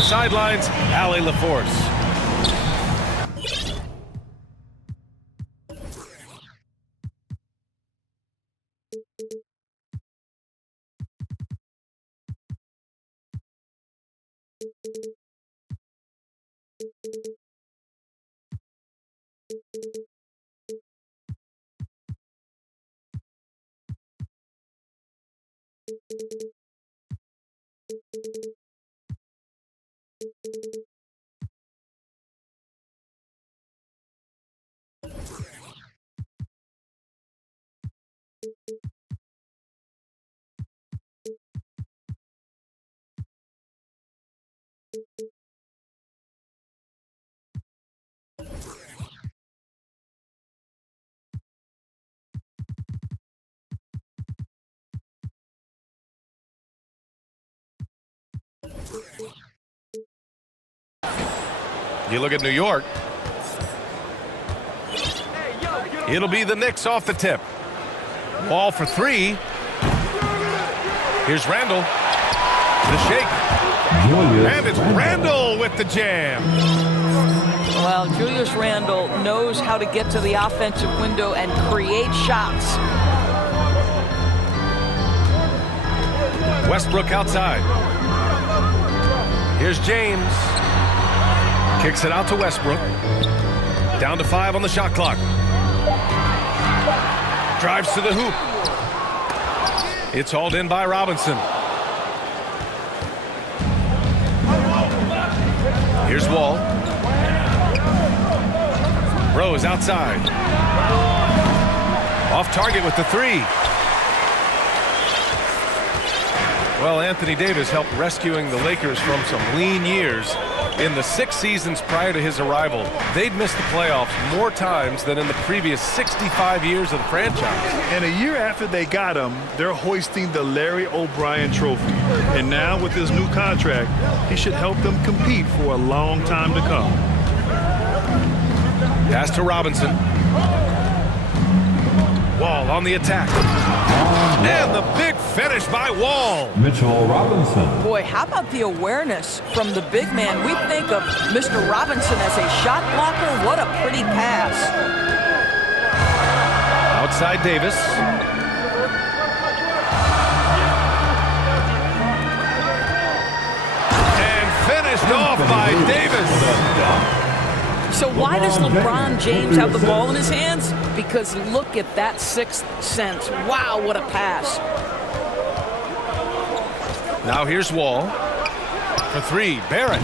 the sidelines, Allie LaForce. You look at New York. It'll be the Knicks off the tip. Wall for three. Here's Randall. The shake. And it's Randall with the jam. Well, Julius Randle knows how to get to the offensive window and create shots. Westbrook outside. Here's James. Kicks it out to Westbrook. Down to 5 on the shot clock. Drives to the hoop. It's hauled in by Robinson. Here's Wall. Rose outside. Off target with the three. Well, Anthony Davis helped rescuing the Lakers from some lean years. In the 6 seasons prior to his arrival, they'd missed the playoffs more times than in the previous 65 years of the franchise. And a year after they got him, they're hoisting the Larry O'Brien Trophy. And now with his new contract, he should help them compete for a long time to come. Pass to Robinson. Wall on the attack. And the big finish by Wall. Mitchell Robinson. Boy, how about the awareness from the big man? We think of Mr. Robinson as a shot blocker. What a pretty pass. Outside Davis. And finished off by Davis. So why does LeBron James have the ball in his hands? Because look at that sixth sense. Wow, what a pass. Now here's Wall. For three, Barrett.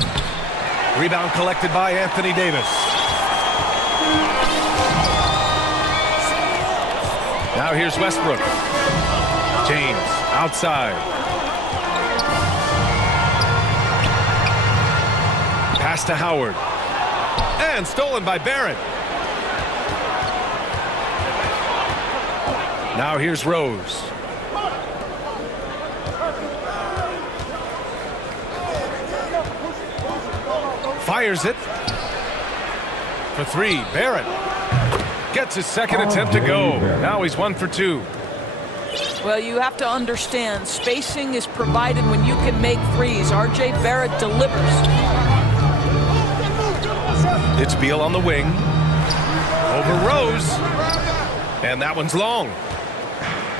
Rebound collected by Anthony Davis. Now here's Westbrook. James outside. Pass to Howard. And stolen by Barrett. Now here's Rose. Fires it. For three, Barrett. Gets his second attempt to go. Now he's 1 for 2. Well, you have to understand, spacing is provided when you can make threes. R.J. Barrett delivers. It's Beal on the wing. Over Rose. And that one's long.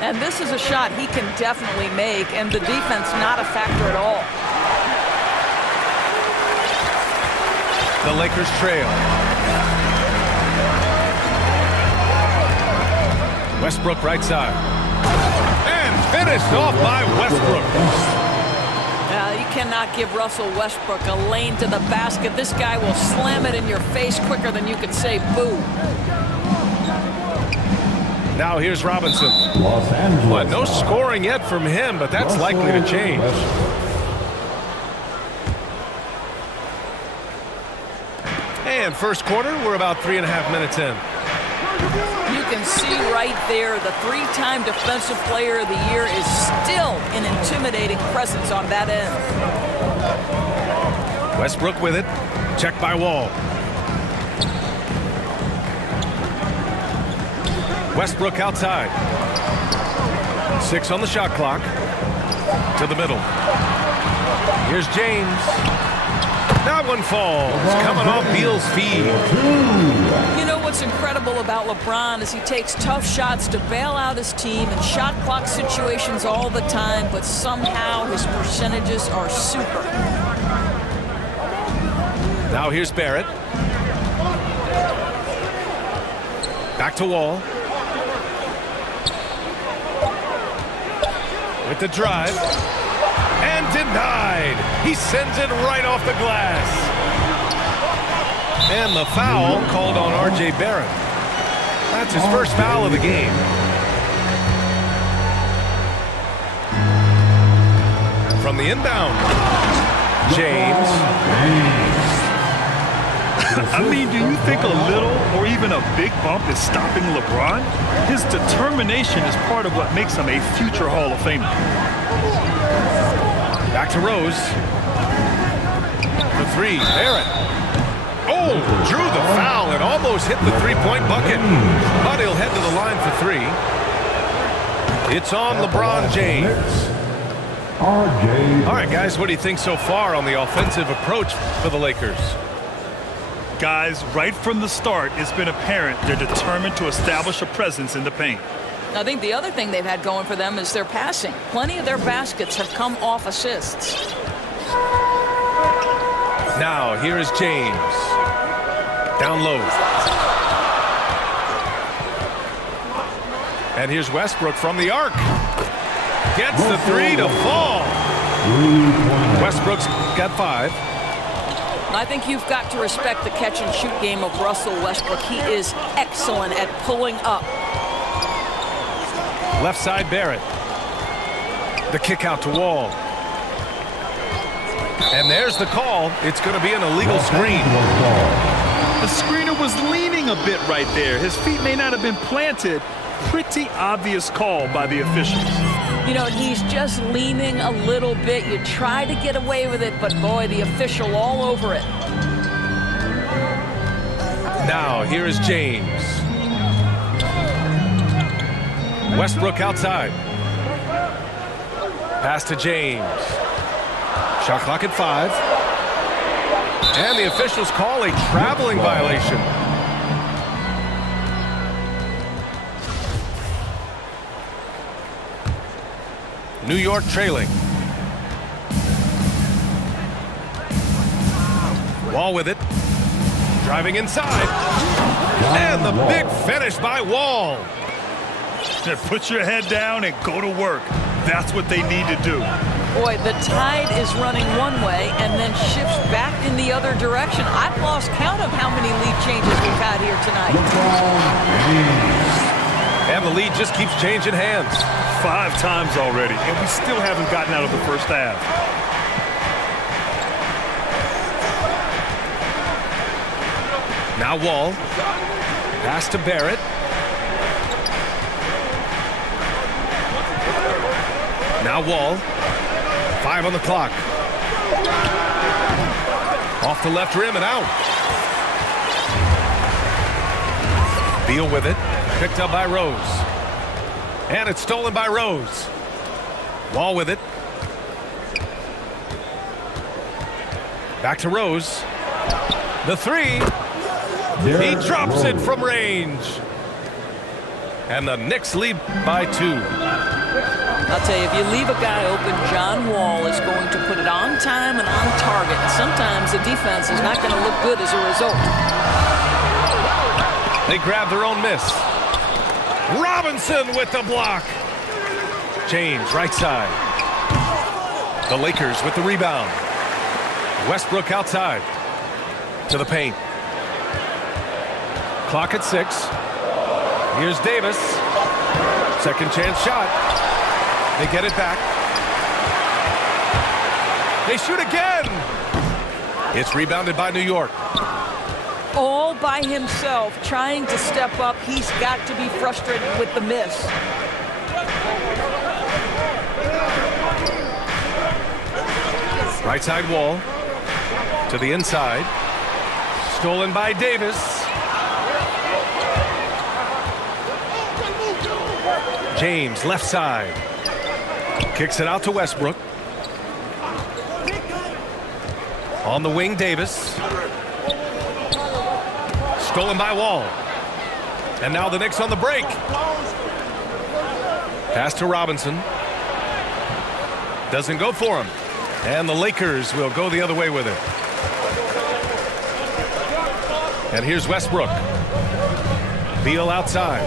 And this is a shot he can definitely make, and the defense not a factor at all. The Lakers trail. Westbrook right side. And finished off by Westbrook. You cannot give Russell Westbrook a lane to the basket. This guy will slam it in your face quicker than you can say boo. Now here's Robinson. Los Angeles. Well, no scoring yet from him, but that's likely to change. And first quarter, we're about 3.5 minutes in. You can see right there the 3-time Defensive Player of the Year is still an intimidating presence on that end. Westbrook with it. Checked by Wall. Westbrook outside. 6 on the shot clock. To the middle. Here's James. one falls, coming off Beal's feed. You know what's incredible about LeBron is he takes tough shots to bail out his team in shot clock situations all the time, but somehow his percentages are super. Now here's Barrett. Back to Wall. With the drive. And denied. He sends it right off the glass. And the foul called on R.J. Barrett. That's his first foul of the game. From the inbound. James. I mean, do you think a little or even a big bump is stopping LeBron? His determination is part of what makes him a future Hall of Famer. Back to Rose. The three. Barrett. Oh, drew the foul and almost hit the three-point bucket. But he'll head to the line for three. It's on LeBron James. All right, guys, what do you think so far on the offensive approach for the Lakers? Guys, right from the start, it's been apparent they're determined to establish a presence in the paint. I think the other thing they've had going for them is their passing. Plenty of their baskets have come off assists. Now, here is James. Down low. And here's Westbrook from the arc. Gets the three to fall. Westbrook's got 5. I think you've got to respect the catch-and-shoot game of Russell Westbrook. He is excellent at pulling up. Left side, Barrett. The kick out to Wall. And there's the call. It's going to be an illegal screen. The screener was leaning a bit right there. His feet may not have been planted. Pretty obvious call by the officials. You know, he's just leaning a little bit. You try to get away with it, but boy, the official all over it. Now, here is James. Westbrook outside. Pass to James. Shot clock at 5. And the officials call a traveling violation. New York trailing. Wall with it. Driving inside. And the big finish by Wall. Put your head down and go to work. That's what they need to do. Boy, the tide is running one way and then shifts back in the other direction. I've lost count of how many lead changes we've had here tonight. And the lead just keeps changing hands. 5 times already, and we still haven't gotten out of the first half. Now Wall. Pass to Barrett. Now Wall. 5 on the clock. Off the left rim and out. Beal with it. Picked up by Rose. And it's stolen by Rose. Wall with it. Back to Rose. The three. He drops it from range. And the Knicks lead by 2. I'll tell you, if you leave a guy open, John Wall is going to put it on time and on target. And sometimes the defense is not going to look good as a result. They grab their own miss. Robinson with the block. James, right side. The Lakers with the rebound. Westbrook outside. To the paint. Clock at 6. Here's Davis. Second chance shot. They get it back. They shoot again. It's rebounded by New York. All by himself, trying to step up. He's got to be frustrated with the miss. Right side Wall. To the inside. Stolen by Davis. James, left side. Kicks it out to Westbrook. On the wing, Davis. Stolen by Wall. And now the Knicks on the break. Pass to Robinson. Doesn't go for him. And the Lakers will go the other way with it. And here's Westbrook. Beal outside.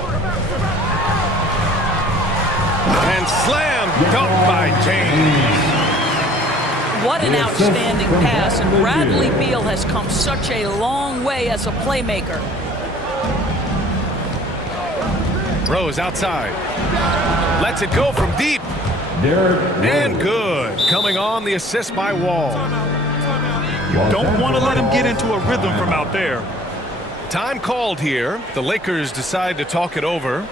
And slam dunk by James. What an outstanding pass, and Bradley Beal has come such a long way as a playmaker. Rose outside. Lets it go from deep. And good. Coming on, the assist by Wall. Don't want to let him get into a rhythm from out there. Time called here. The Lakers decide to talk it over.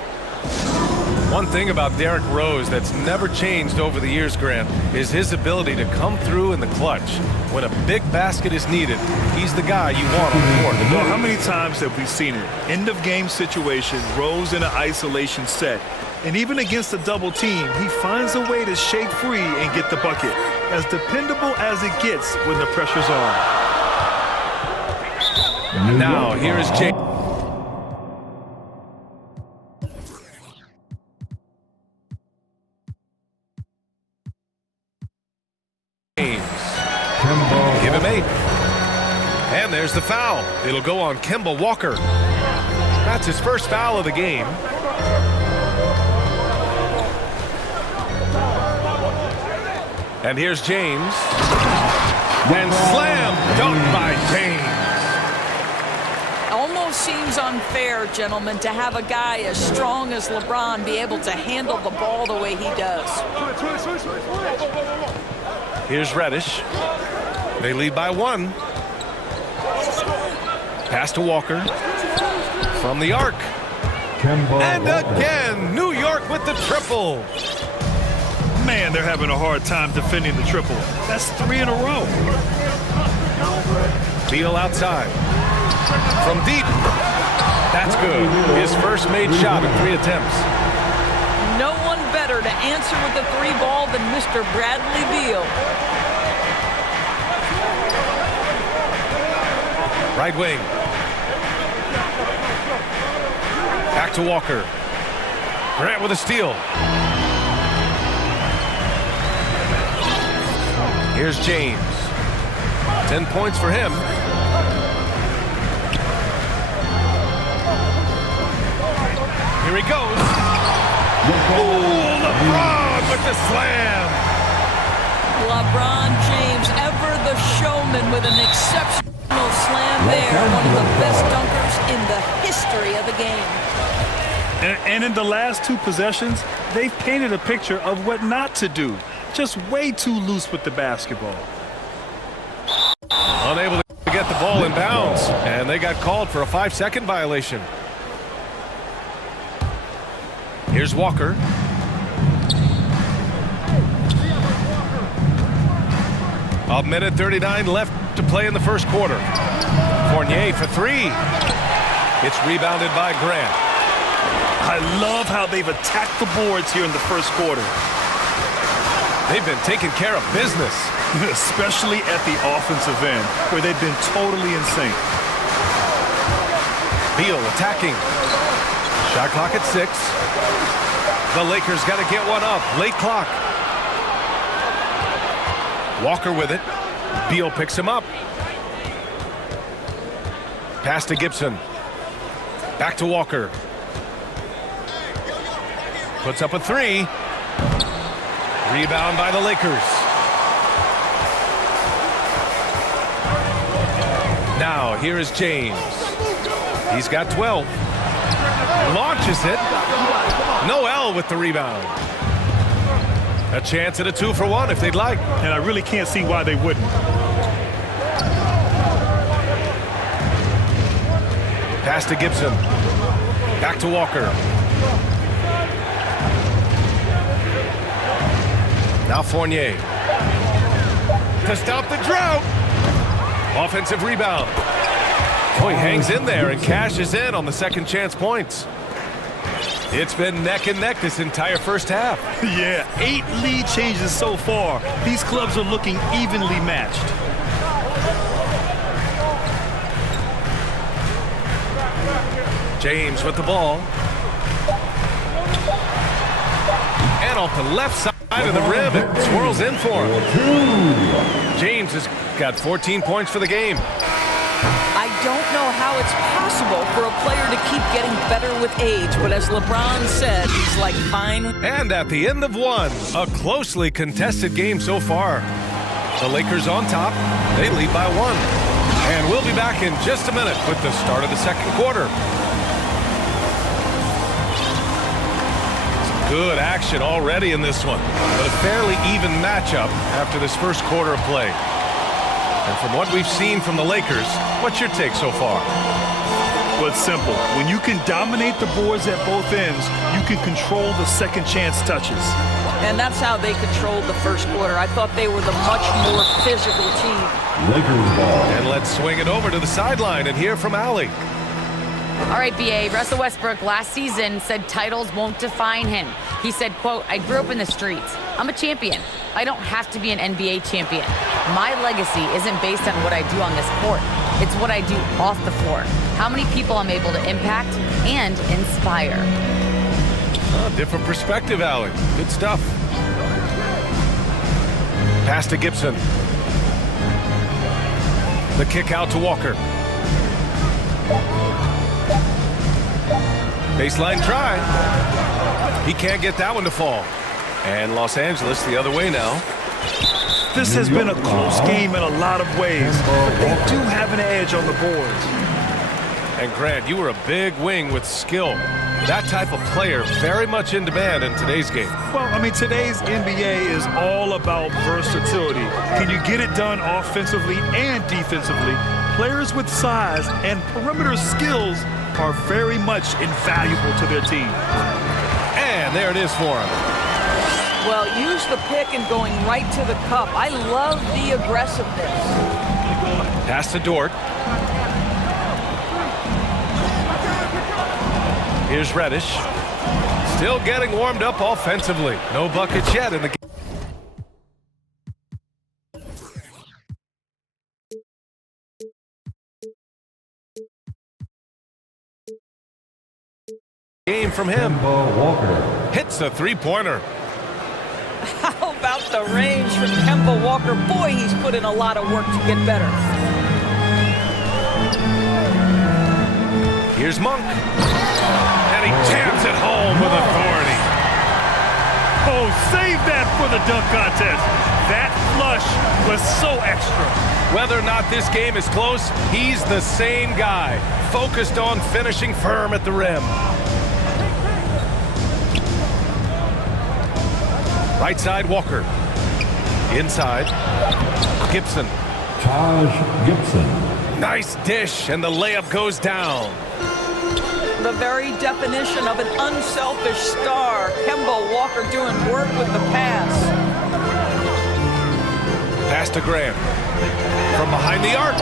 One thing about Derrick Rose that's never changed over the years, Grant, is his ability to come through in the clutch. When a big basket is needed, he's the guy you want on the court. Well, how many times have we seen it? End of game situation, Rose in an isolation set. And even against a double team, he finds a way to shake free and get the bucket. As dependable as it gets when the pressure's on. Now, here is James. Give him 8. And there's the foul. It'll go on Kemba Walker. That's his first foul of the game. And here's James. And slam dunk by James. Almost seems unfair, gentlemen, to have a guy as strong as LeBron be able to handle the ball the way he does. Here's Reddish. They lead by 1. Pass to Walker. From the arc. And again, New York with the triple. Man, they're having a hard time defending the triple. That's 3 in a row. Beal outside. From deep. That's good. His first made shot in 3 attempts. No one better to answer with the 3 ball than Mr. Bradley Beal. Right wing. Back to Walker. Grant with a steal. Here's James. 10 points for him. Here he goes. Ooh, LeBron with the slam. LeBron James, ever the showman, with an exceptional slam there. One of the best dunkers in the history of the game. And in the last 2 possessions, they've painted a picture of what not to do. Just way too loose with the basketball. Unable to get the ball in bounds. And they got called for a 5-second violation. Here's Walker. A minute 39 left to play in the first quarter. Fournier for 3. It's rebounded by Grant. I love how they've attacked the boards here in the first quarter. They've been taking care of business. Especially at the offensive end, where they've been totally in sync. Beal attacking. Shot clock at 6. The Lakers got to get one up. Late clock. Walker with it. Beal picks him up. Pass to Gibson. Back to Walker. Puts up a 3. Rebound by the Lakers. Now, here is James. He's got 12. Launches it. Noel with the rebound. A chance at a 2-for-1 if they'd like. And I really can't see why they wouldn't. Pass to Gibson. Back to Walker. Now Fournier. To stop the drought. Offensive rebound. Boy, hangs in there and cashes in on the second chance points. It's been neck and neck this entire first half. Yeah, 8 lead changes so far. These clubs are looking evenly matched. James with the ball. And off the left side of the rim, it swirls in for him. James has got 14 points for the game. I don't know how it's possible for a player to keep getting better with age, but as LeBron said, he's like fine. And at the end of one, a closely contested game so far. The Lakers on top. They lead by 1. And we'll be back in just a minute with the start of the second quarter. Good action already in this one, but a fairly even matchup after this first quarter of play. And from what we've seen from the Lakers, what's your take so far? Well, it's simple. When you can dominate the boards at both ends, you can control the second chance touches. And that's how they controlled the first quarter. I thought they were the much more physical team. Lakers ball. And let's swing it over to the sideline and hear from Allie. All right, B.A. Russell Westbrook last season said titles won't define him. He said, quote, "I grew up in the streets. I'm a champion. I don't have to be an NBA champion. My legacy isn't based on what I do on this court. It's what I do off the floor. How many people I'm able to impact and inspire." Different perspective, Allie. Good stuff. Pass to Gibson. The kick out to Walker. Baseline try. He can't get that one to fall. And Los Angeles the other way now. This has been a close game in a lot of ways, but they do have an edge on the boards. And Grant, you were a big wing with skill. That type of player very much in demand in today's game. Well, I mean, today's NBA is all about versatility. Can you get it done offensively and defensively? Players with size and perimeter skills are very much invaluable to their team. And there it is for him. Well, use the pick and going right to the cup. I love the aggressiveness. Pass to Dort. Here's Reddish. Still getting warmed up offensively. No buckets yet in the game from him. Walker. Hits a three-pointer. How about the range from Kemba Walker? Boy, he's put in a lot of work to get better. Here's Monk. And he jams it home with authority. Oh, save that for the dunk contest. That flush was so extra. Whether or not this game is close, he's the same guy, focused on finishing firm at the rim. Right side, Walker. Inside, Gibson. Taj Gibson. Nice dish, and the layup goes down. The very definition of an unselfish star. Kemba Walker doing work with the pass. Pass to Graham. From behind the arc.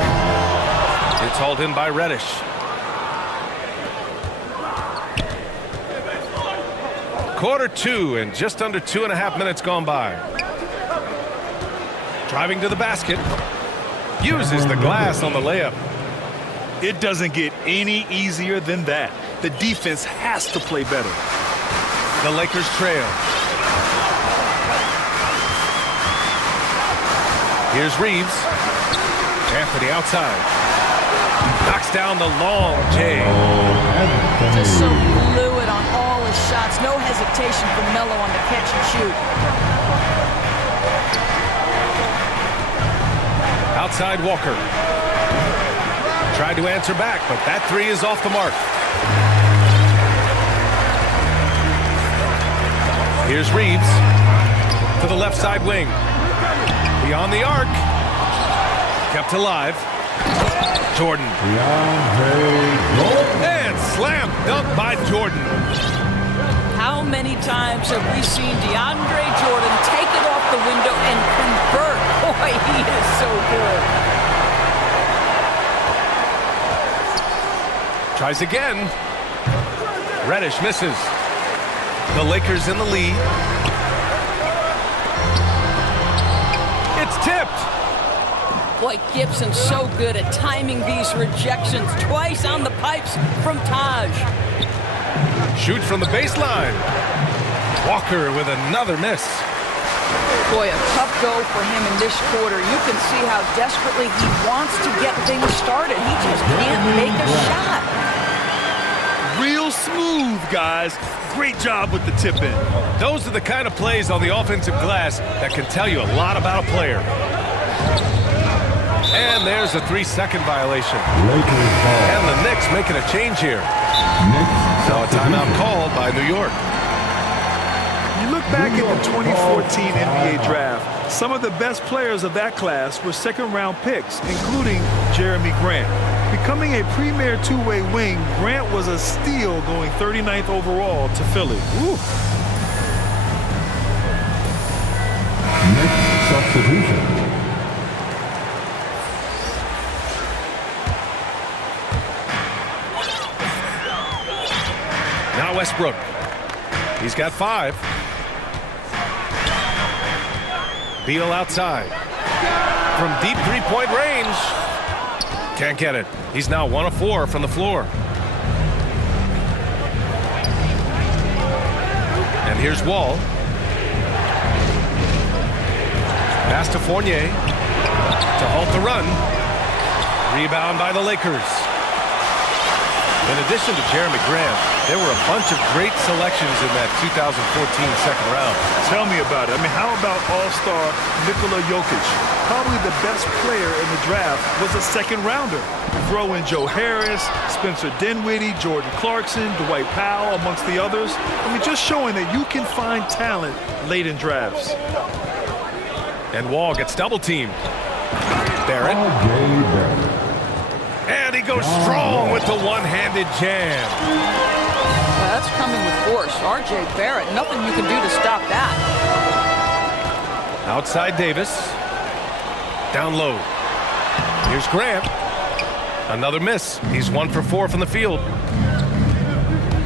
It's hauled in by Reddish. Quarter 2 and just under 2.5 minutes gone by. Driving to the basket. Uses the glass on the layup. It doesn't get any easier than that. The defense has to play better. The Lakers trail. Here's Reeves. Anthony outside. Knocks down the long J. Just so fluid on all his shots. No hesitation for Melo on the catch and shoot. Outside Walker. Tried to answer back, but that three is off the mark. Here's Reeves to the left side wing. Beyond the arc. Kept alive. Jordan. And slam dunk by Jordan. How many times have we seen DeAndre Jordan take it off the window and convert? Boy, he is so good. Tries again. Reddish misses. The Lakers in the lead. It's tipped. Boy, Gibson's so good at timing these rejections. Twice on the pipes from Taj. Shoots from the baseline. Walker with another miss. Boy, a tough go for him in this quarter. You can see how desperately he wants to get things started. He just can't make a shot. Real smooth, guys. Great job with the tip-in. Those are the kind of plays on the offensive glass that can tell you a lot about a player. And there's a 3-second violation. Lakers ball. And the Knicks making a change here. Knicks So a timeout substitution. called by New York. You look back at the 2014 NBA draft, some of the best players of that class were second-round picks, including Jeremy Grant. Becoming a premier two-way wing, Grant was a steal going 39th overall to Philly. Ooh. Knicks substitution. Now Westbrook. He's got 5. Beal outside. From deep three-point range. Can't get it. He's now 1 of 4 from the floor. And here's Wall. Pass to Fournier to halt the run. Rebound by the Lakers. In addition to Jeremy Grant, there were a bunch of great selections in that 2014 second round. Tell me about it. I mean, how about all-star Nikola Jokic? Probably the best player in the draft was a second-rounder. Throw in Joe Harris, Spencer Dinwiddie, Jordan Clarkson, Dwight Powell, amongst the others. I mean, just showing that you can find talent late in drafts. And Wall gets double-teamed. Barrett. R.J. Barrett. And he goes strong with the one-handed jam. That's coming with force. R.J. Barrett, nothing you can do to stop that. Outside Davis. Down low. Here's Grant. Another miss. He's 1 for 4 from the field.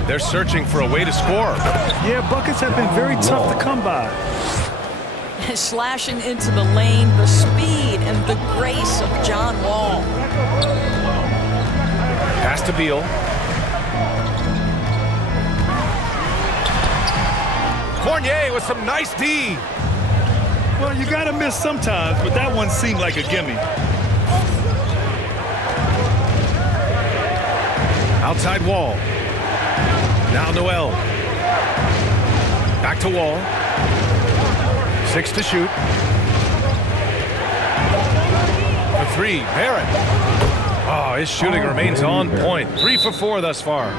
They're searching for a way to score. Yeah, buckets have been very tough to come by. Slashing into the lane, the speed and the grace of John Wall. Pass to Beal. Fournier with some nice D. Well, you got to miss sometimes, but that one seemed like a gimme. Outside Wall. Now Noel. Back to Wall. 6 to shoot. For 3, Barrett. Oh, his shooting remains on point. 3 for 4 thus far.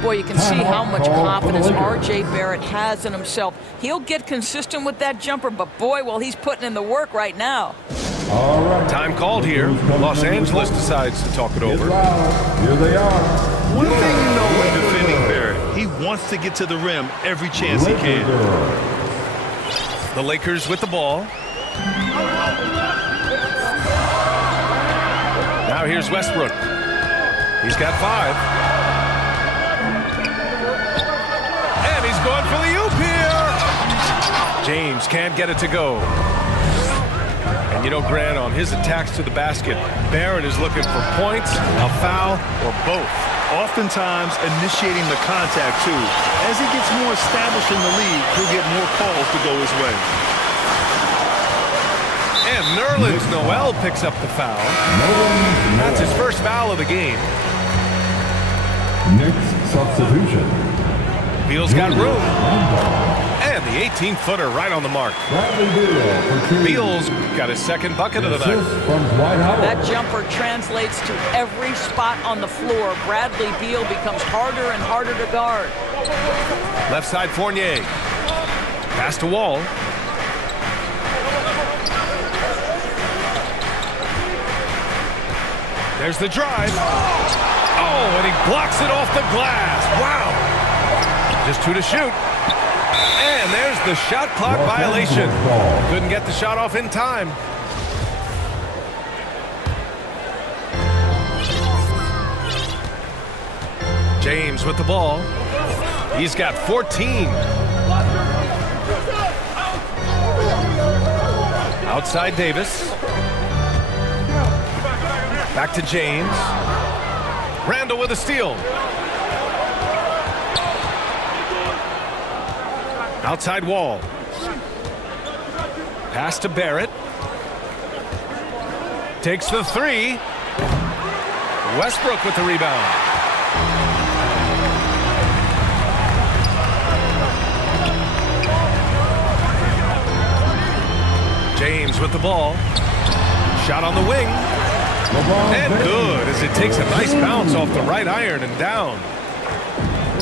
Boy, you can see how much confidence R.J. Barrett has in himself. He'll get consistent with that jumper, but boy, well, he's putting in the work right now. All right. Time called here. Los Angeles decides to talk it over. Here they are. One thing you know when defending Barrett, he wants to get to the rim every chance he can. The Lakers with the ball. Now here's Westbrook. He's got 5. And he's going for the oop here. James can't get it to go. And you know, Grant, on his attacks to the basket, Barrett is looking for points, a foul, or both. Oftentimes initiating the contact, too. As he gets more established in the league, he'll get more calls to go his way. And Nerlens Noel picks up the foul. That's his first foul of the game. Knicks substitution. Beal's got room. And the 18-footer right on the mark. Beal's got his second bucket of the night. That jumper translates to every spot on the floor. Bradley Beal becomes harder and harder to guard. Left side Fournier. Pass to Wall. There's the drive. Oh, and he blocks it off the glass. Wow. Just 2 to shoot. And there's the shot clock violation. Couldn't get the shot off in time. James with the ball. He's got 14. Outside Davis. Back to James. Randall with a steal. Outside Wall. Pass to Barrett. Takes the three. Westbrook with the rebound. James with the ball. Shot on the wing. And good as it takes a nice bounce off the right iron and down.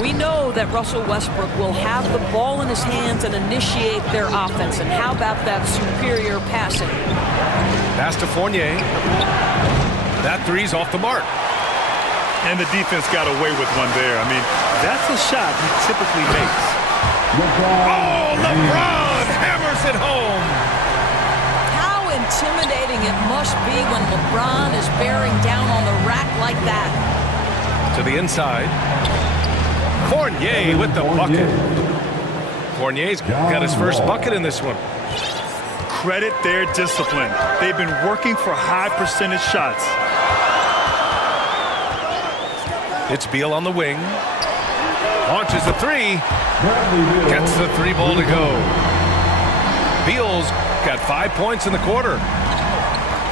We know that Russell Westbrook will have the ball in his hands and initiate their offense. And how about that superior passing? Pass to Fournier. That three's off the mark. And the defense got away with one there. I mean, that's a shot he typically makes. Oh, LeBron hammers it home. How intimidating it must be when LeBron is bearing down on the rack like that. To the inside. Fournier with the bucket. Fournier's got his first bucket in this one. Credit their discipline. They've been working for high percentage shots. It's Beal on the wing. Launches a three. Gets the three ball to go. Beal's got 5 points in the quarter.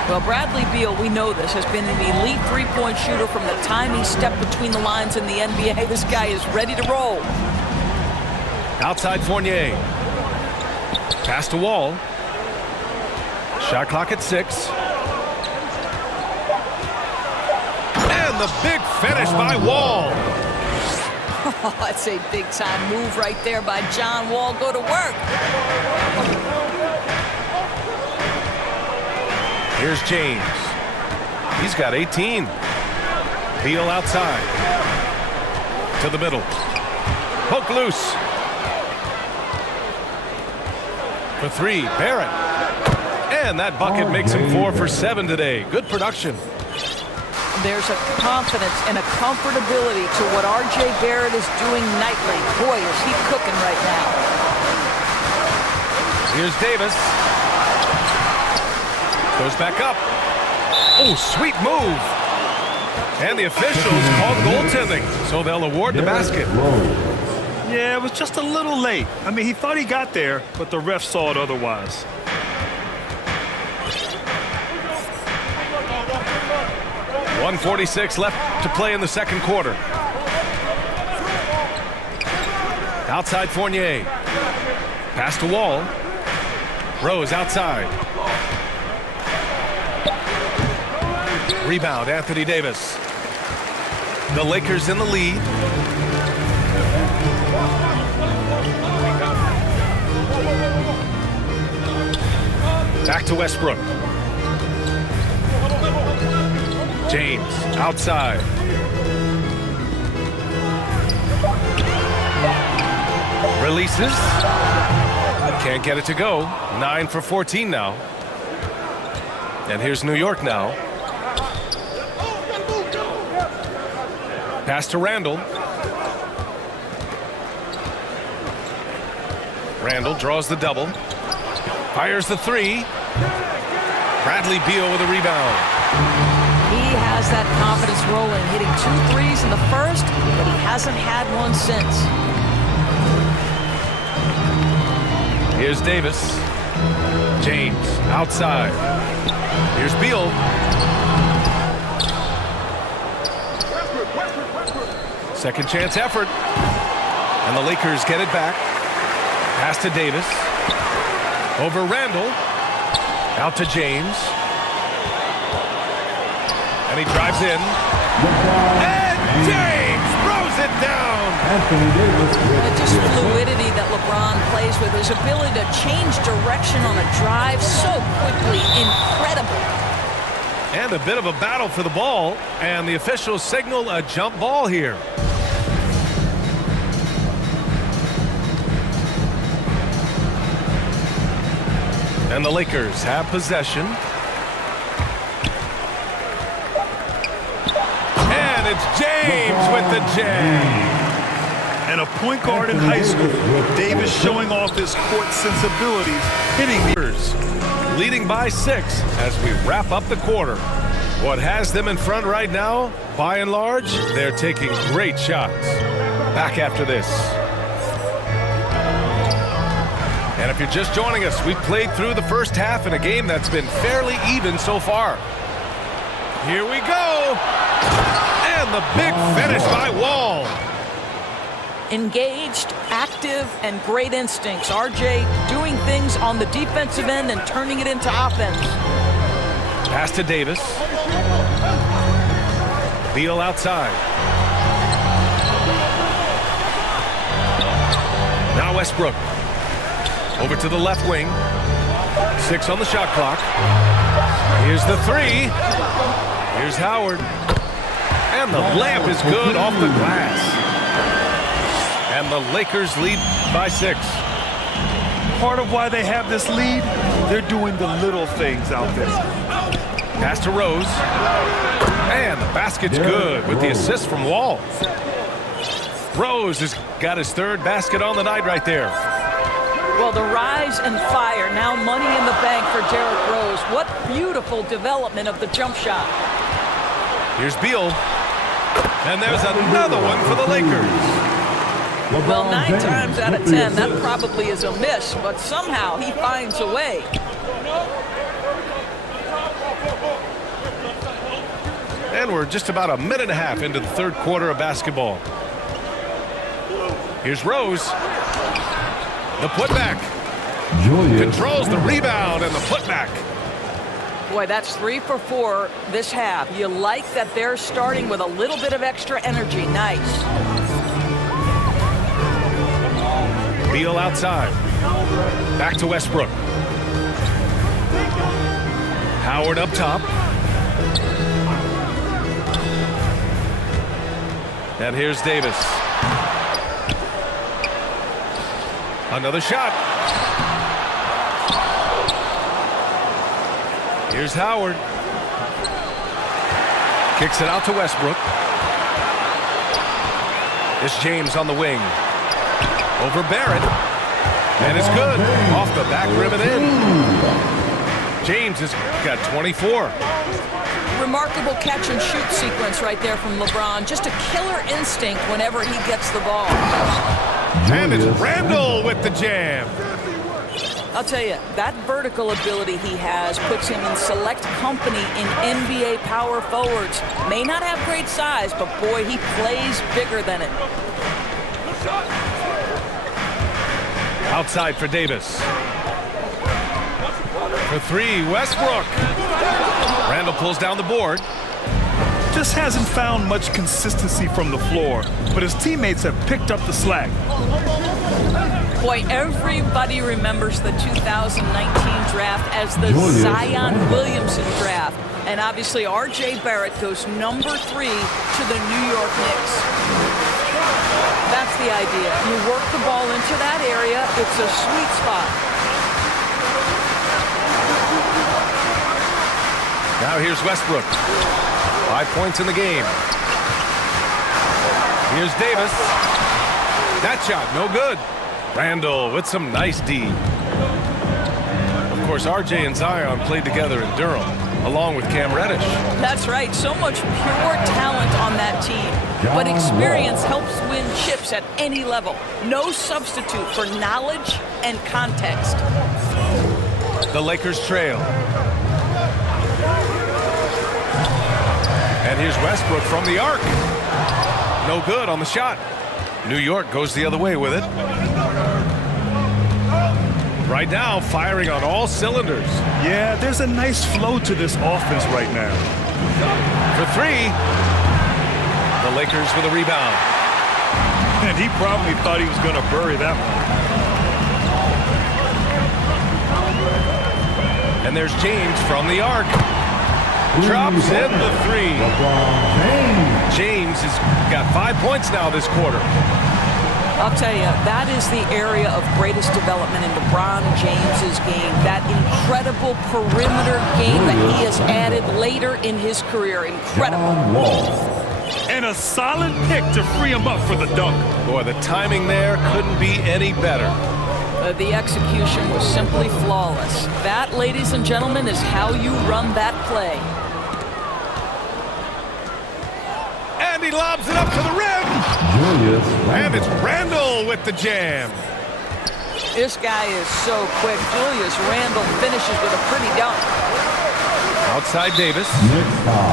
Well, Bradley Beal, we know this, has been an elite three-point shooter from the time he stepped between the lines in the NBA. This guy is ready to roll. Outside Fournier. Pass to Wall. Shot clock at 6. And the big finish by Wall. Oh, it's a big-time move right there by John Wall. Go to work. Here's James. He's got 18. Beal outside. To the middle. Poke loose. For three, Barrett. And that bucket makes him 4 for 7 today. Good production. There's a confidence and a comfortability to what R.J. Barrett is doing nightly. Boy, is he cooking right now. Here's Davis. Goes back up. Oh, sweet move. And the officials called goaltending, so they'll award the basket. Yeah, it was just a little late. I mean, he thought he got there, but the ref saw it otherwise. .146 left to play in the second quarter. Outside Fournier. Pass to Wall. Rose outside. Rebound, Anthony Davis. The Lakers in the lead. Back to Westbrook. James outside. Releases. Can't get it to go. 9 for 14 now. And here's New York now. Pass to Randall. Randall draws the double. Fires the three. Bradley Beal with a rebound. He has that confidence rolling, hitting 2 threes in the first, but he hasn't had one since. Here's Davis. James outside. Here's Beal. Second chance effort. And the Lakers get it back. Pass to Davis. Over Randall. Out to James. And he drives in. And James throws it down. Anthony Davis with Just fluidity that LeBron plays with. His ability to change direction on a drive so quickly. Incredible. And a bit of a battle for the ball. And the officials signal a jump ball here. And the Lakers have possession. And it's James with the jam. And a point guard in high school, Davis showing off his court sensibilities, hitting the... Leading by 6 as we wrap up the quarter. What has them in front right now, by and large, they're taking great shots. Back after this. And if you're just joining us, we've played through the first half in a game that's been fairly even so far. Here we go. And the big finish by Wall. Engaged, active, and great instincts. RJ doing things on the defensive end and turning it into offense. Pass to Davis. Beal outside. Now Westbrook. Over to the left wing. 6 on the shot clock. Here's the 3. Here's Howard. And the layup is good off the glass. And the Lakers lead by 6. Part of why they have this lead, they're doing the little things out there. Pass to Rose. And the basket's good with the assist from Wall. Rose has got his 3rd basket on the night right there. Well, the rise and fire, now money in the bank for Derrick Rose. What beautiful development of the jump shot. Here's Beal. And there's another one for the Lakers. Well, 9 times out of 10, that probably is a miss, but somehow he finds a way. And we're just about a minute and a half into the 3rd quarter of basketball. Here's Rose. The putback. Controls the rebound and the putback. Boy, that's 3 for 4 this half. You like that they're starting with a little bit of extra energy. Nice. Beal outside. Back to Westbrook. Howard up top. And here's Davis. Another shot. Here's Howard. Kicks it out to Westbrook. It's James on the wing. Over Barrett. And it's good. Off the back rim and in. James has got 24. Remarkable catch and shoot sequence right there from LeBron. Just a killer instinct whenever he gets the ball. And it's Randall with the jam. I'll tell you, that vertical ability he has puts him in select company in NBA power forwards. May not have great size, but boy, he plays bigger than it. Outside for Davis. For 3, Westbrook. Randall pulls down the board. Just hasn't found much consistency from the floor, but his teammates have picked up the slack. Boy, everybody remembers the 2019 draft as the Zion Williamson draft. And obviously, RJ Barrett goes number 3 to the New York Knicks. That's the idea. You work the ball into that area. It's a sweet spot. Now here's Westbrook. 5 points in the game. Here's Davis. That shot, no good. Randall with some nice D. Of course, RJ and Zion played together in Durham, along with Cam Reddish. That's right. So much pure talent on that team. But experience helps win chips at any level. No substitute for knowledge and context. The Lakers trail. And here's Westbrook from the arc. No good on the shot. New York goes the other way with it. Right now, firing on all cylinders. Yeah, there's a nice flow to this offense right now. For 3. The Lakers with a rebound. And he probably thought he was going to bury that one. And there's James from the arc. Drops in the 3. James has got 5 points now this quarter. I'll tell you, that is the area of greatest development in LeBron James's game. That incredible perimeter game that he has added later in his career. Incredible. And a solid pick to free him up for the dunk. Boy, the timing there couldn't be any better. The execution was simply flawless. That, ladies and gentlemen, is how you run that play. And he lobs it up to the rim. Julius And it's Randle. Randle with the jam. This guy is so quick. Julius Randle finishes with a pretty dunk. Outside Davis. Knicks foul.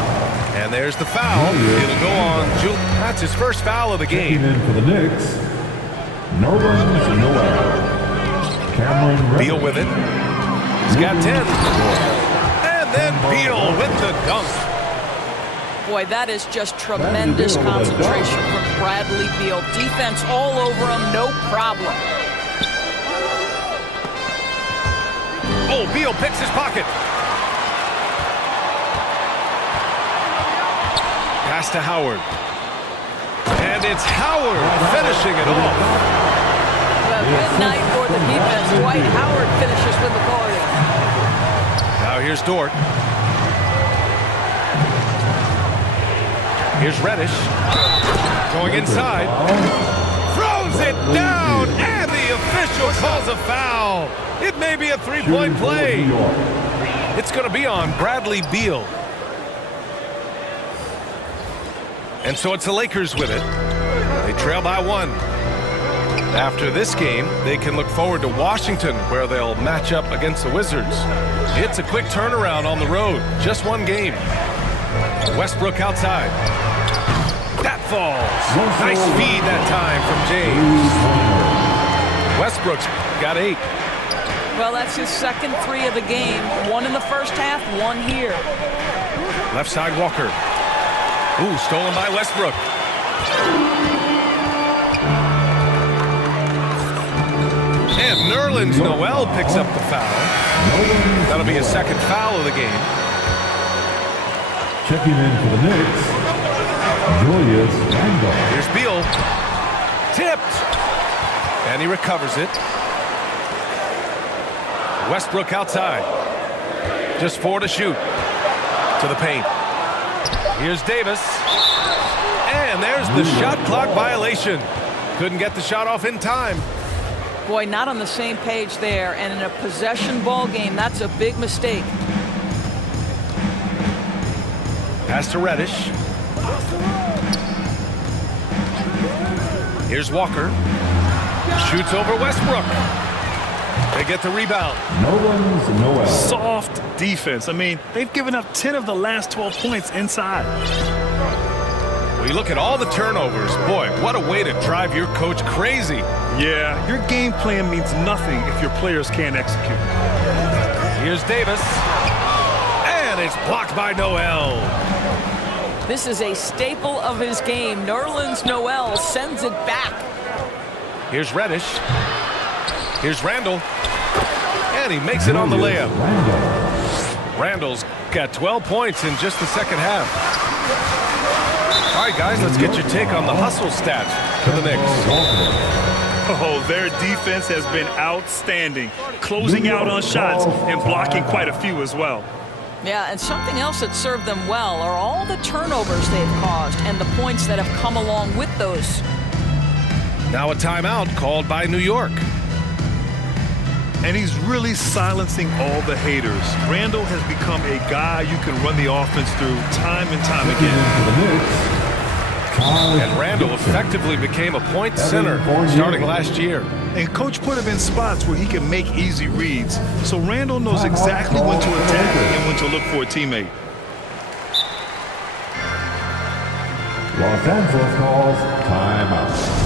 And there's the foul. It'll go on. That's his first foul of the Checking game. in for the Knicks, Nerlens Noel. Cameron Beal Reddish. with it. He's got 10. And then Beal with the dunk. Boy, that is just tremendous concentration from Bradley Beal. Defense all over him, no problem. Oh, Beal picks his pocket. Pass to Howard. And it's Howard finishing it off. Well, good night for the defense. Dwight Howard finishes with the party. Now here's Dort. Here's Reddish. Going inside. Throws it down. And the official calls a foul. It may be a three-point play. It's going to be on Bradley Beal. And so it's the Lakers with it. They trail by 1. After this game, they can look forward to Washington, where they'll match up against the Wizards. It's a quick turnaround on the road. Just one game. Westbrook outside. That falls. Nice feed that time from James. Westbrook's got 8. Well, that's his second 3 of the game. 1 in the first half, 1 here. Left side Walker. Ooh, stolen by Westbrook. And Nerlens Noel picks up the foul. That'll be his second foul of the game. Checking in for the Knicks, Julius Randle. Here's Beal. Tipped. And he recovers it. Westbrook outside. Just 4 to shoot. To the paint. Here's Davis. And there's the shot clock violation. Couldn't get the shot off in time. Boy, not on the same page there. And in a possession ball game, that's a big mistake. Pass to Reddish. Here's Walker. Shoots over Westbrook. They get the rebound. Nerlens Noel. Soft defense. I mean, they've given up 10 of the last 12 points inside. We look at all the turnovers. Boy, what a way to drive your coach crazy. Yeah, your game plan means nothing if your players can't execute. Here's Davis. And it's blocked by Noel. This is a staple of his game. Nerlens Noel sends it back. Here's Reddish. Here's Randle. And he makes it on the layup. Randle's got 12 points in just the second half. All right, guys, let's get your take on the hustle stats for the Knicks. Oh, their defense has been outstanding, closing out on shots and blocking quite a few as well. Yeah, and something else that served them well are all the turnovers they've caused and the points that have come along with those. Now a timeout called by New York. And he's really silencing all the haters. Randle has become a guy you can run the offense through time and time again. And Randle effectively became a point center starting last year. And coach put him in spots where he can make easy reads. So Randle knows exactly when to attack and when to look for a teammate. Los Angeles calls timeout.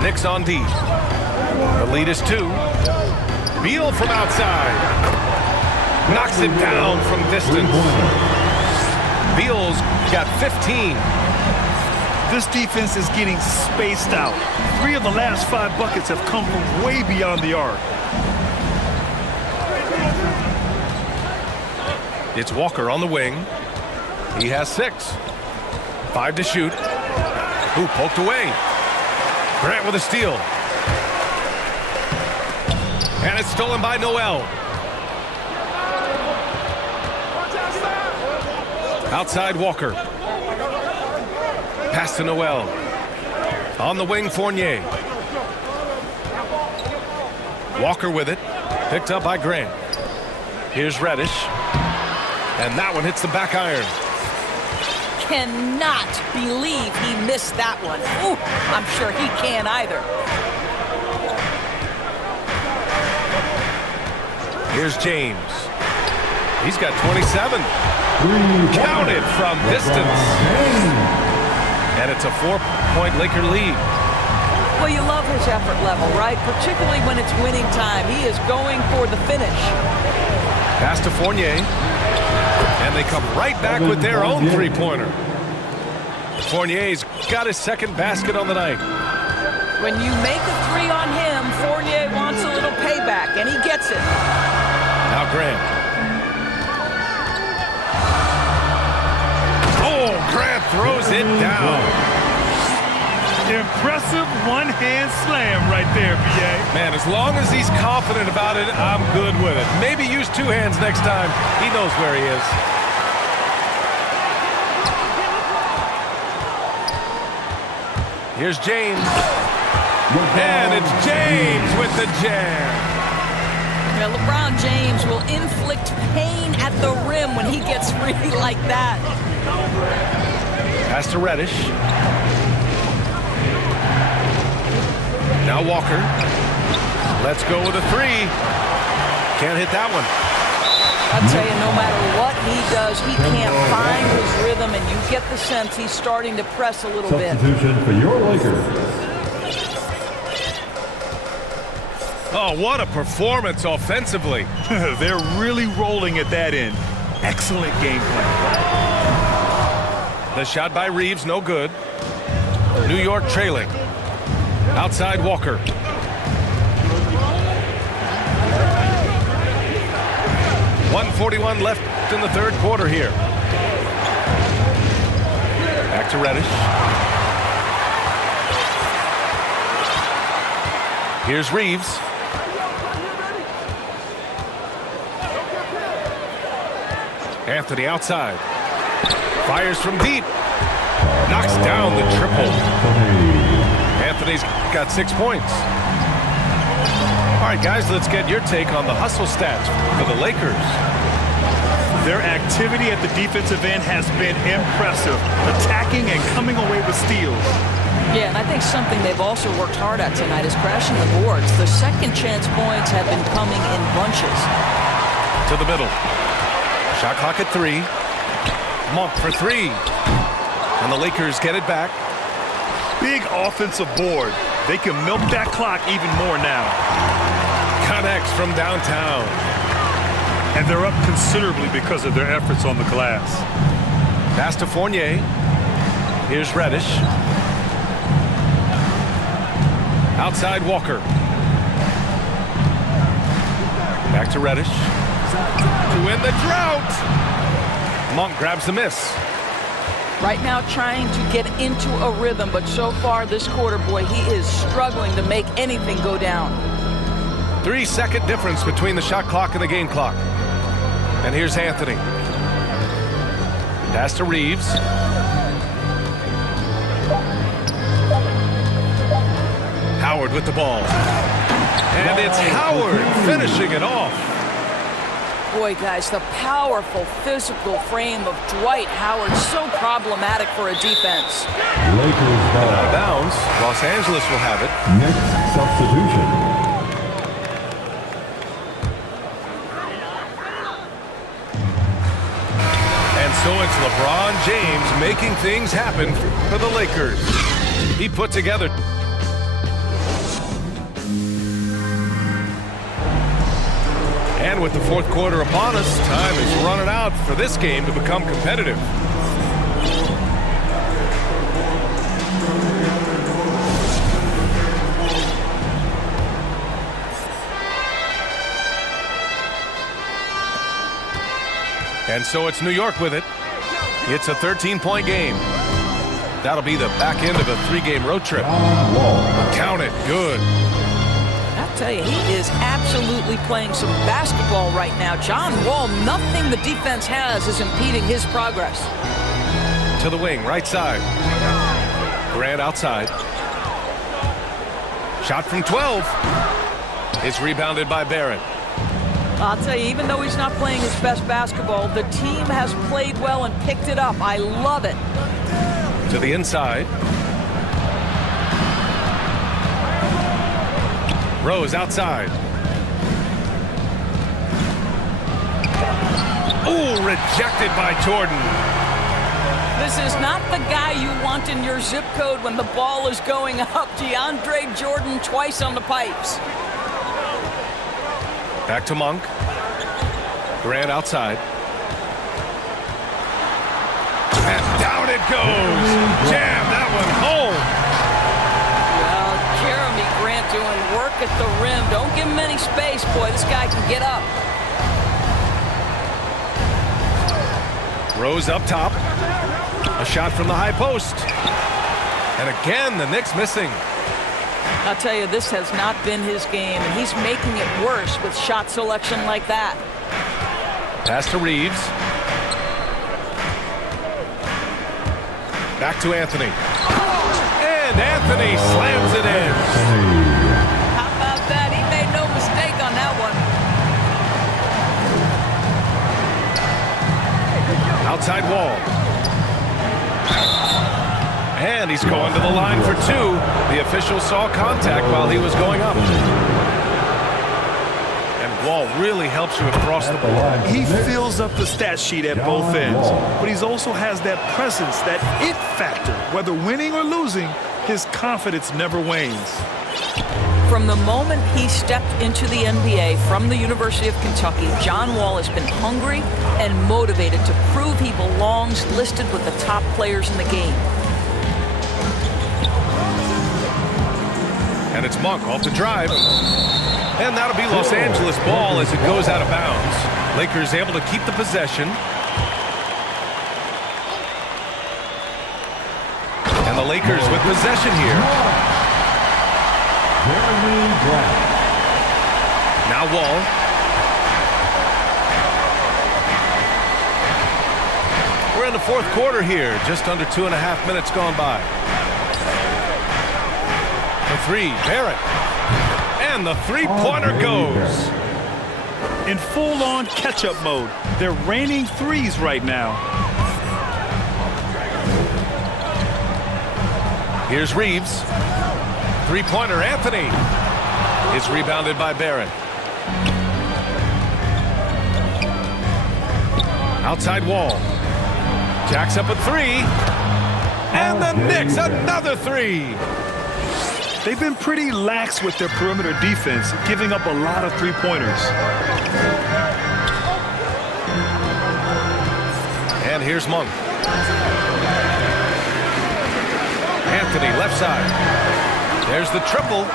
Knicks on D. The lead is 2. Beal from outside. Knocks it down from distance. Beal's got 15. This defense is getting spaced out. 3 of the last 5 buckets have come from way beyond the arc. It's Walker on the wing. He has 6. 5 to shoot. Ooh, poked away. Grant with a steal. And it's stolen by Noel. Outside Walker. Pass to Noel. On the wing, Fournier. Walker with it. Picked up by Grant. Here's Reddish. And that one hits the back iron. Cannot believe he missed that one. Ooh, I'm sure he can't either. Here's James. He's got 27. Counted from distance. And it's a 4-point Laker lead. Well, you love his effort level, right? Particularly when it's winning time. He is going for the finish. Pass to Fournier. And they come right back with their own three-pointer. Fournier's got his second basket on the night. When you make a three on him, Fournier wants a little payback, and he gets it. Now Grant. Oh, Grant throws it down. Impressive one-hand slam right there, B.A. Man, as long as he's confident about it, I'm good with it. Maybe use two hands next time. He knows where he is. Here's James. And it's James with the jam. Now, LeBron James will inflict pain at the rim when he gets really like that. Pass to Reddish. Now Walker. Let's go with a three. Can't hit that one. I'll tell you, no matter what he does, he can't find his rhythm, and you get the sense he's starting to press a little bit. Substitution for your Lakers. Oh, what a performance offensively. They're really rolling at that end. Excellent game plan. The shot by Reeves, no good. New York trailing. Outside Walker. .141 left in the third quarter here. Back to Reddish. Here's Reeves. Anthony outside. Fires from deep. Knocks down the triple. Anthony's got 6 points. All right, guys, let's get your take on the hustle stats for the Lakers. Their activity at the defensive end has been impressive, attacking and coming away with steals. Yeah, and I think something they've also worked hard at tonight is crashing the boards. The second chance points have been coming in bunches. To the middle. Shot clock at 3. Monk for 3. And the Lakers get it back. Big offensive board. They can milk that clock even more now. Connects from downtown. And they're up considerably because of their efforts on the glass. Pass to Fournier. Here's Reddish. Outside Walker. Back to Reddish. To win the drought. Monk grabs the miss. Right now trying to get into a rhythm, but so far this quarter, boy, he is struggling to make anything go down. 3-second difference between the shot clock and the game clock. And here's Anthony. Pass to Reeves. Howard with the ball. And it's Howard finishing it off. Boy, guys, the powerful physical frame of Dwight Howard, so problematic for a defense. Lakers ball. Out of bounds. Los Angeles will have it. Next substitution. And so it's LeBron James making things happen for the Lakers. He put together. And with the fourth quarter upon us, time is running out for this game to become competitive. And so it's New York with it. It's a 13-point game. That'll be the back end of a 3-game road trip. Count it. Good. I'll tell you, he is absolutely playing some basketball right now. John Wall, nothing the defense has is impeding his progress. To the wing, right side. Grant outside. Shot from 12. It's rebounded by Barrett. I'll tell you, even though he's not playing his best basketball, the team has played well and picked it up. I love it. To the inside. Rose outside. Ooh, rejected by Jordan. This is not the guy you want in your zip code when the ball is going up. DeAndre Jordan twice on the pipes. Back to Monk. Grant outside. And down it goes. Jam that one home. Well, Jeremy Grant doing work at the rim. Don't give him any space, boy. This guy can get up. Rose up top. A shot from the high post. And again, the Knicks missing. I'll tell you, this has not been his game, and he's making it worse with shot selection like that. Pass to Reeves. Back to Anthony. And Anthony slams it in. How about that? He made no mistake on that one. Outside wall. And he's going to the line for two. The official saw contact while he was going up. And Wall really helps you across the board. He fills up the stat sheet at both ends, but he also has that presence, that it factor. Whether winning or losing, his confidence never wanes. From the moment he stepped into the NBA from the University of Kentucky, John Wall has been hungry and motivated to prove he belongs listed with the top players in the game. And it's Monk off the drive. And that'll be Los Angeles ball as it goes out of bounds. Lakers able to keep the possession. And the Lakers with possession here. Now Wall. We're in the fourth quarter here. Just under 2.5 minutes gone by. The three, Barrett. And the three-pointer goes. In full-on catch-up mode, they're raining threes right now. Here's Reeves. Three-pointer, Anthony. Is rebounded by Barrett. Outside Wall. Jacks up a three. And the Knicks, another three. They've been pretty lax with their perimeter defense, giving up a lot of three-pointers. And here's Monk. Anthony, left side. There's the triple.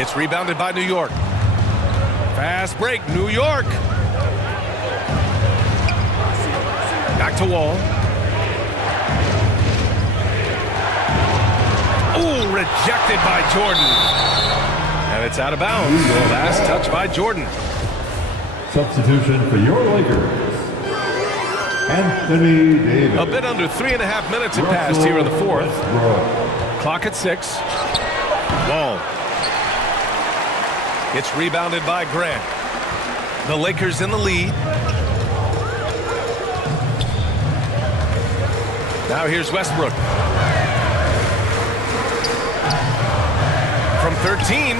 It's rebounded by New York. Fast break, New York. Back to Wall. Ooh, rejected by Jordan. And it's out of bounds. Last touch by Jordan. Substitution for your Lakers, Anthony Davis. A bit under 3.5 minutes have passed here in the fourth. Westbrook. Clock at 6. Wall. It's rebounded by Grant. The Lakers in the lead. Now here's Westbrook. From 13.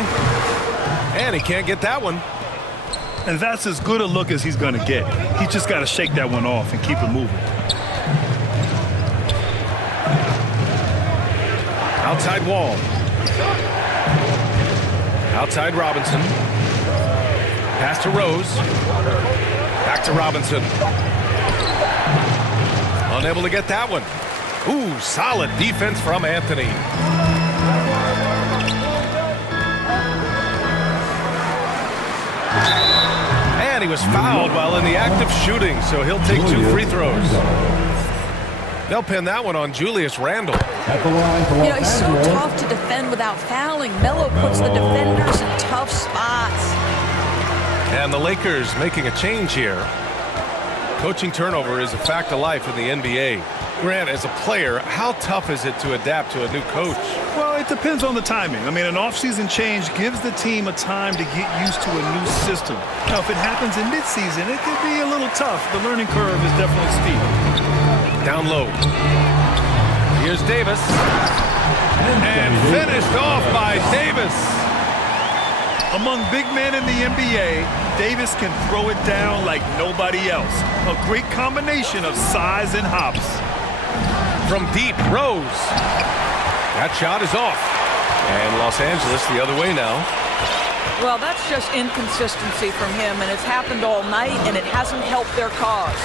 And he can't get that one. And that's as good a look as he's going to get. He's just got to shake that one off and keep it moving. Outside Wall. Outside Robinson. Pass to Rose. Back to Robinson. Unable to get that one. Ooh, solid defense from Anthony. And he was fouled while in the act of shooting, so he'll take 2 free throws. They'll pin that one on Julius Randle. At the line for You know, Los it's so Angeles. tough to defend without fouling. Melo puts the defenders in tough spots. And the Lakers making a change here. Coaching turnover is a fact of life in the NBA. Grant, as a player, how tough is it to adapt to a new coach? Well, it depends on the timing. I mean, an offseason change gives the team a time to get used to a new system. Now, if it happens in midseason, it could be a little tough. The learning curve is definitely steep. Down low. Here's Davis. And finished off by Davis. Among big men in the NBA, Davis can throw it down like nobody else. A great combination of size and hops. From deep, Rose. That shot is off. And Los Angeles the other way now. Well, that's just inconsistency from him, and it's happened all night, and it hasn't helped their cause.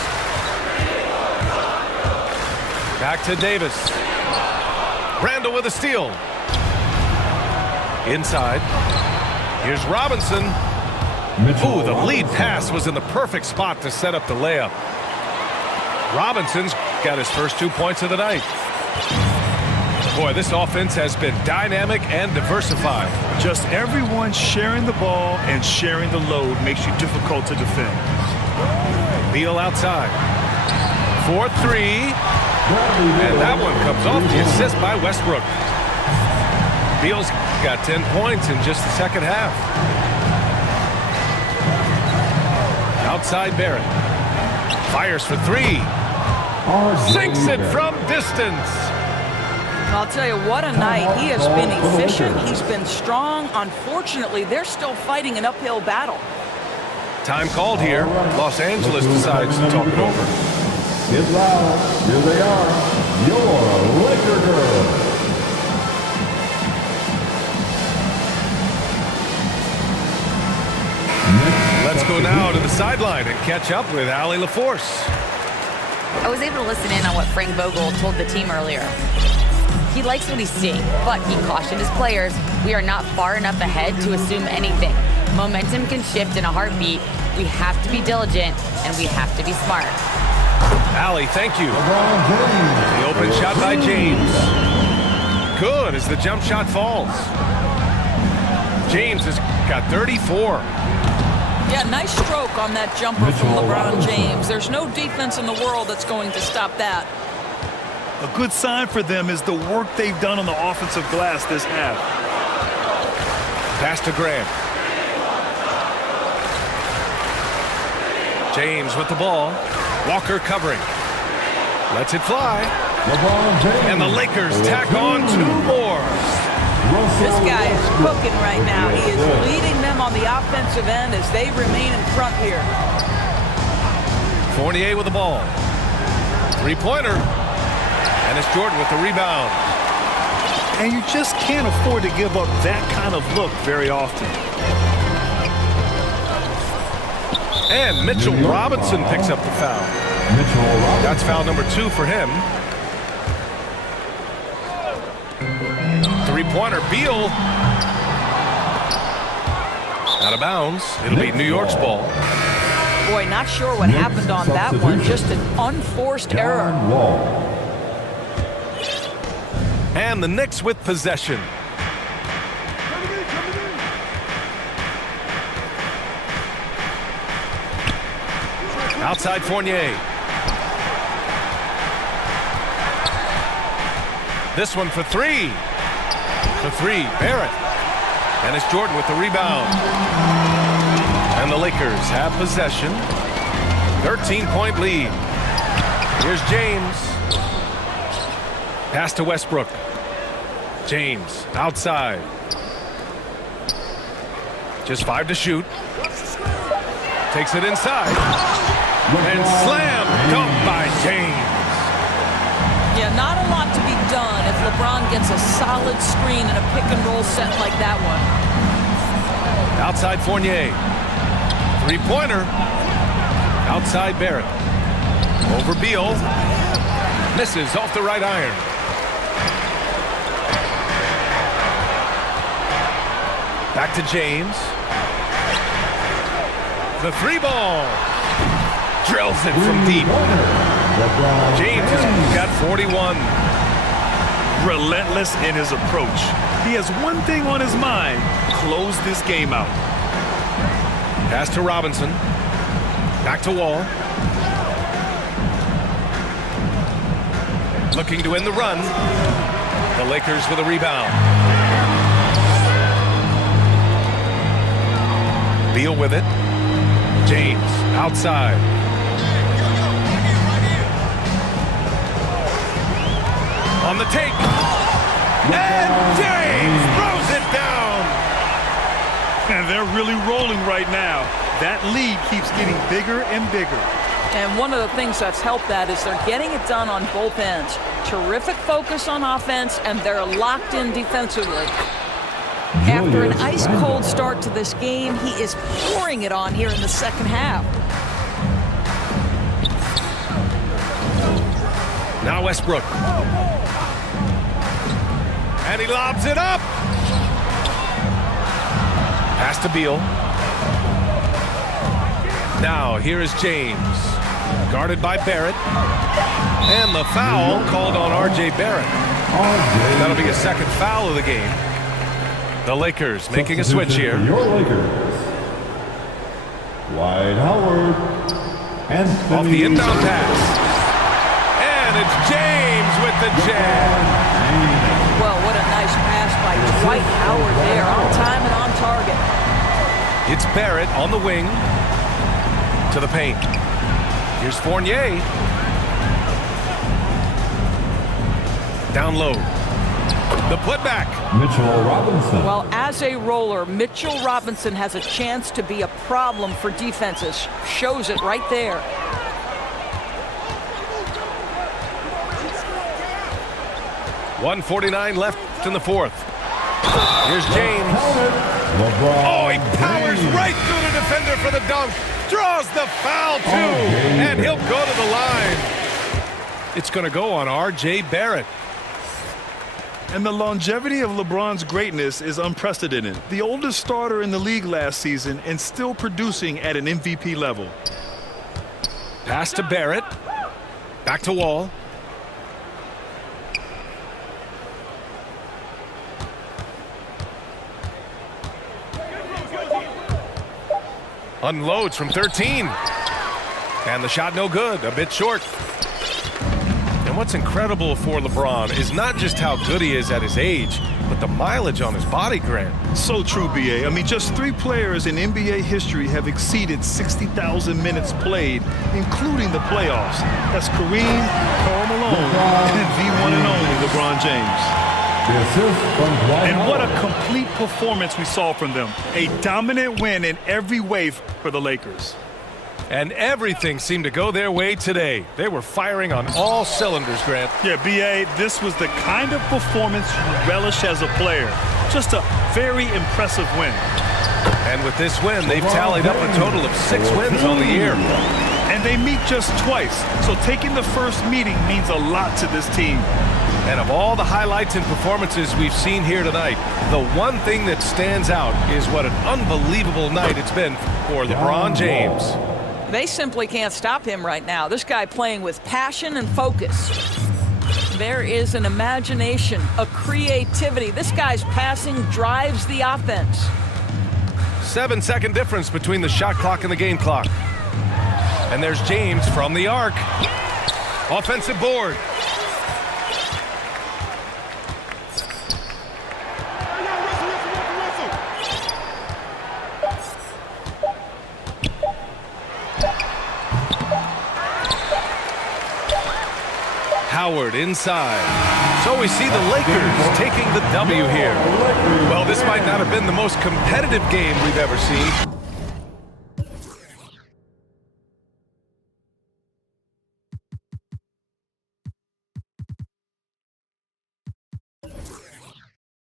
Back to Davis. Randall with a steal. Inside. Here's Robinson. Ooh, the lead pass was in the perfect spot to set up the layup. Robinson's got his first 2 points of the night. Boy, this offense has been dynamic and diversified. Just everyone sharing the ball and sharing the load makes you difficult to defend. Beal outside. 4-3. And that one comes off the assist by Westbrook. Beal's got 10 points in just the second half. Outside Barrett. Fires for three. Sinks it from distance. I'll tell you, what a night. He has been efficient. He's been strong. Unfortunately, they're still fighting an uphill battle. Time called here. Los Angeles decides to talk it over. Get loud. Here they are. Your Laker girls. Let's go now to the sideline and catch up with Allie LaForce. I was able to listen in on what Frank Vogel told the team earlier. He likes what he's seeing, but he cautioned his players, we are not far enough ahead to assume anything. Momentum can shift in a heartbeat. We have to be diligent, and we have to be smart. Allie, thank you. The open shot by James. Good as the jump shot falls. James has got 34. Yeah, nice stroke on that jumper from LeBron James. There's no defense in the world that's going to stop that. A good sign for them is the work they've done on the offensive glass this half. Pass to Grant. James with the ball. Walker covering. Lets it fly. And the Lakers tack on two more. This guy is cooking right now. He is leading them on the offensive end as they remain in front here. Fournier with the ball. Three-pointer. And it's Jordan with the rebound. And you just can't afford to give up that kind of look very often. And Mitchell Robinson picks up the foul. That's foul number 2 for him. Three-pointer, Beal. Out of bounds. It'll be New York's ball. Boy, not sure what happened on that one. Just an unforced error. And the Knicks with possession. Outside Fournier. This one for three. For three, Barrett. And it's Jordan with the rebound. And the Lakers have possession. 13-point lead. Here's James. Pass to Westbrook. James outside. Just 5 to shoot. Takes it inside. And slam dunk by James. Yeah, not a lot to be done if LeBron gets a solid screen and a pick-and-roll set like that one. Outside Fournier. Three-pointer. Outside Barrett. Over Beal. Misses off the right iron. Back to James. The three ball. Drills it from deep. James has got 41. Relentless in his approach. He has one thing on his mind: close this game out. Pass to Robinson. Back to Wall. looking to end the run. The Lakers with a rebound. Beal with it. James outside. On the take. And James throws it down. And they're really rolling right now. That lead keeps getting bigger and bigger. And one of the things that's helped that is they're getting it done on both ends. Terrific focus on offense, and they're locked in defensively. After an ice-cold start to this game, he is pouring it on here in the second half. Now Westbrook. And he lobs it up. Pass to Beal. Now here is James. Guarded by Barrett. And the foul called on R.J. Barrett. That'll be a second foul of the game. The Lakers making a switch here. Your Lakers. Dwight Howard. Off the inbound pass. And it's James with the jam. Well, what a nice pass by Dwight Howard there. On time and on target. It's Barrett on the wing. To the paint. Here's Fournier. Down low. The putback. Mitchell Robinson. Well, as a roller, Mitchell Robinson has a chance to be a problem for defenses. Shows it right there. .149 left in the fourth. Here's James. LeBron. Oh, he powers right through the defender for the dunk. Draws the foul, too. And he'll go to the line. It's going to go on R.J. Barrett. And the longevity of LeBron's greatness is unprecedented. The oldest starter in the league last season and still producing at an MVP level. Pass to Barrett. Back to Wall. Unloads from 13. And the shot no good, a bit short. And what's incredible for LeBron is not just how good he is at his age, but the mileage on his body, Grant. So true, B.A. I mean, just 3 players in NBA history have exceeded 60,000 minutes played, including the playoffs. That's Kareem, Karl Malone, and the one and only LeBron James. The assist from Dwight And what a Howard. complete performance we saw from them. A dominant win in every way for the Lakers. And everything seemed to go their way today. They were firing on all cylinders, Grant. Yeah, B.A., this was the kind of performance you relish as a player. Just a very impressive win. And with this win, they've tallied up a total of 6 wins on the year. And they meet just twice, so taking the first meeting means a lot to this team. And of all the highlights and performances we've seen here tonight, the one thing that stands out is what an unbelievable night it's been for LeBron James. They simply can't stop him right now. This guy playing with passion and focus. There is an imagination, a creativity. This guy's passing drives the offense. 7-second difference between the shot clock and the game clock. And there's James from the arc. Offensive board. Howard inside. So we see the Lakers taking the W here. Well, this might not have been the most competitive game we've ever seen.